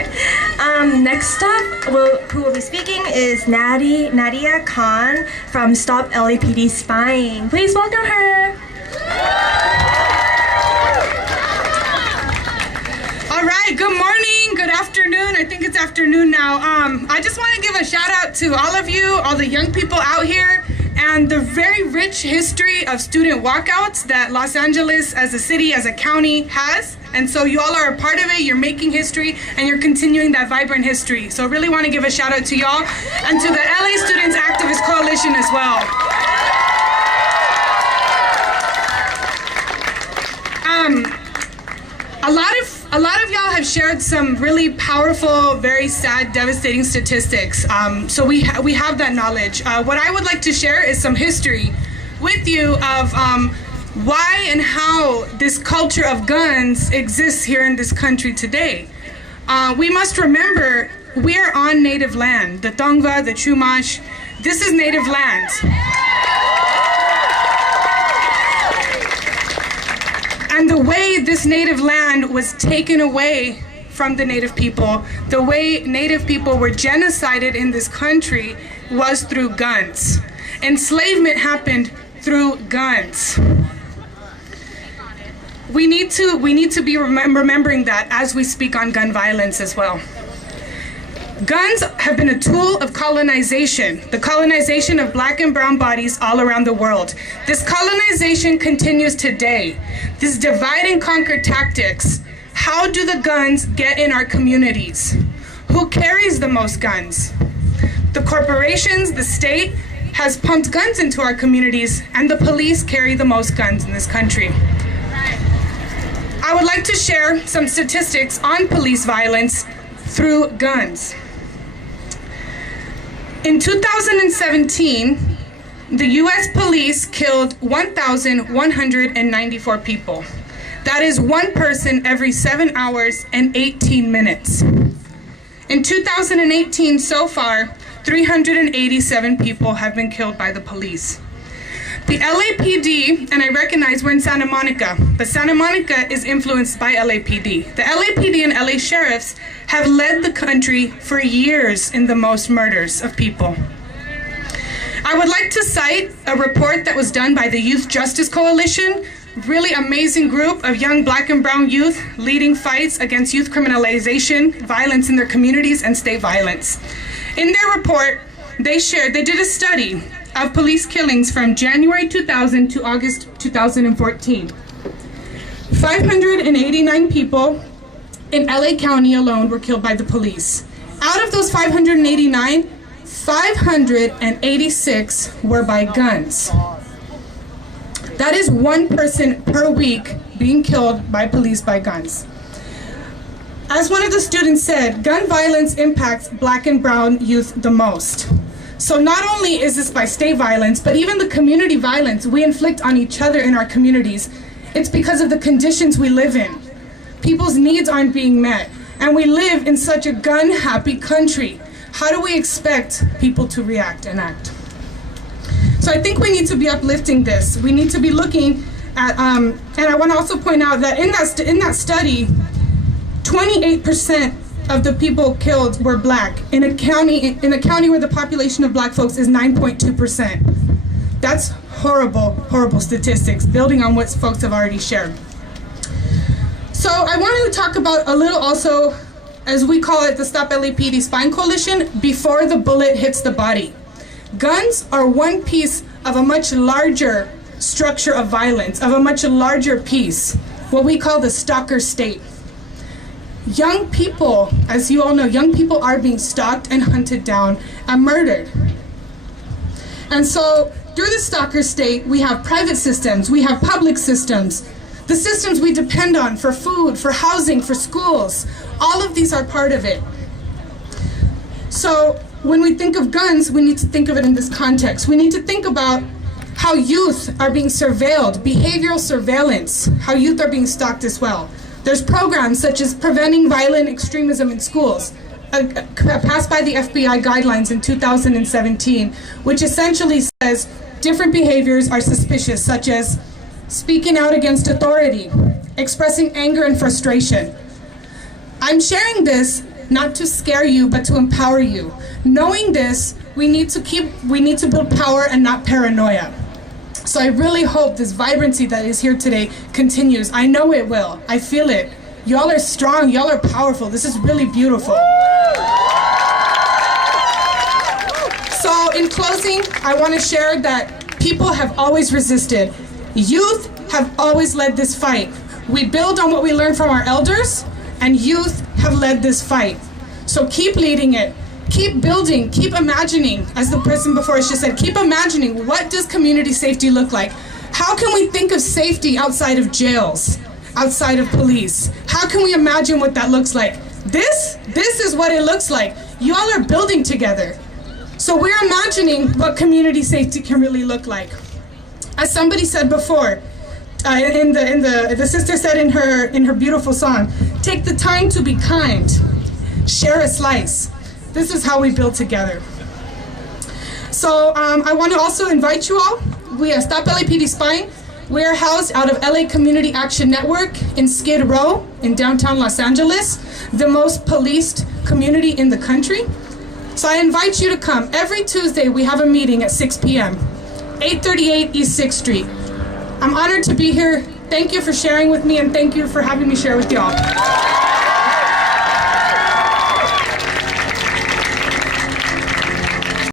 Okay. Next up, who will be speaking is Nadia Khan from Stop LAPD Spying. Please welcome her. All right, good morning, good afternoon. I think it's afternoon now. I just want to give a shout out to all of you, all the young people out here, and the very rich history of student walkouts that Los Angeles as a city, as a county has. And so you all are a part of it, you're making history, and you're continuing that vibrant history. So really want to give a shout out to y'all and to the LA Students Activist Coalition as well. A lot of y'all have shared some really powerful, very sad, devastating statistics. So we have that knowledge. What I would like to share is some history with you of why and how this culture of guns exists here in this country today. We must remember we are on native land. The Tongva, the Chumash, this is native land. And the way this native land was taken away from the native people, the way native people were genocided in this country was through guns. Enslavement happened through guns. We need to be remembering that as we speak on gun violence as well. Guns have been a tool of colonization, the colonization of black and brown bodies all around the world. This colonization continues today. This divide and conquer tactics. How do the guns get in our communities? Who carries the most guns? The corporations, the state has pumped guns into our communities, and the police carry the most guns in this country. I would like to share some statistics on police violence through guns. In 2017, the US police killed 1,194 people. That is one person every 7 hours and 18 minutes. In 2018 so far, 387 people have been killed by the police. The LAPD, and I recognize we're in Santa Monica, but Santa Monica is influenced by LAPD. The LAPD and LA sheriffs have led the country for years in the most murders of people. I would like to cite a report that was done by the Youth Justice Coalition, really amazing group of young black and brown youth leading fights against youth criminalization, violence in their communities, and state violence. In their report, they did a study of police killings from January 2000 to August 2014. 589 people in LA County alone were killed by the police. Out of those 589, 586 were by guns. That is one person per week being killed by police by guns. As one of the students said, gun violence impacts black and brown youth the most. So not only is this by state violence, but even the community violence we inflict on each other in our communities, it's because of the conditions we live in. People's needs aren't being met, and we live in such a gun-happy country. How do we expect people to react and act? So I think we need to be uplifting this. We need to be looking at, and I want to also point out that in that study, 28% of the people killed were black in a county where the population of black folks is 9.2%. That's horrible, horrible statistics, building on what folks have already shared. So I wanted to talk about a little also, as we call it, the Stop LAPD Spying Coalition, before the bullet hits the body. Guns are one piece of a much larger structure of violence, of a much larger piece, what we call the stalker state. Young people, as you all know, young people are being stalked and hunted down and murdered. And so through the stalker state, we have private systems, we have public systems, the systems we depend on for food, for housing, for schools. All of these are part of it. So when we think of guns, we need to think of it in this context. We need to think about how youth are being surveilled, behavioral surveillance, how youth are being stalked as well. There's programs such as Preventing Violent Extremism in Schools, passed by the FBI guidelines in 2017, which essentially says different behaviors are suspicious, such as speaking out against authority, expressing anger and frustration. I'm sharing this not to scare you, but to empower you. Knowing this, we need to build power and not paranoia. So I really hope this vibrancy that is here today continues. I know it will. I feel it. Y'all are strong. Y'all are powerful. This is really beautiful. So in closing, I want to share that people have always resisted. Youth have always led this fight. We build on what we learned from our elders, and youth have led this fight. So keep leading it. Keep building, keep imagining, as the person before us just said, keep imagining, what does community safety look like? How can we think of safety outside of jails, outside of police? How can we imagine what that looks like? This is what it looks like. You all are building together. So we're imagining what community safety can really look like. As somebody said before, the sister said in her beautiful song, take the time to be kind, share a slice. This is how we build together. So I want to also invite you all. We are Stop LAPD Spine. We are housed out of LA Community Action Network in Skid Row in downtown Los Angeles, the most policed community in the country. So I invite you to come. Every Tuesday we have a meeting at 6 p.m., 838 East 6th Street. I'm honored to be here. Thank you for sharing with me, and thank you for having me share with y'all.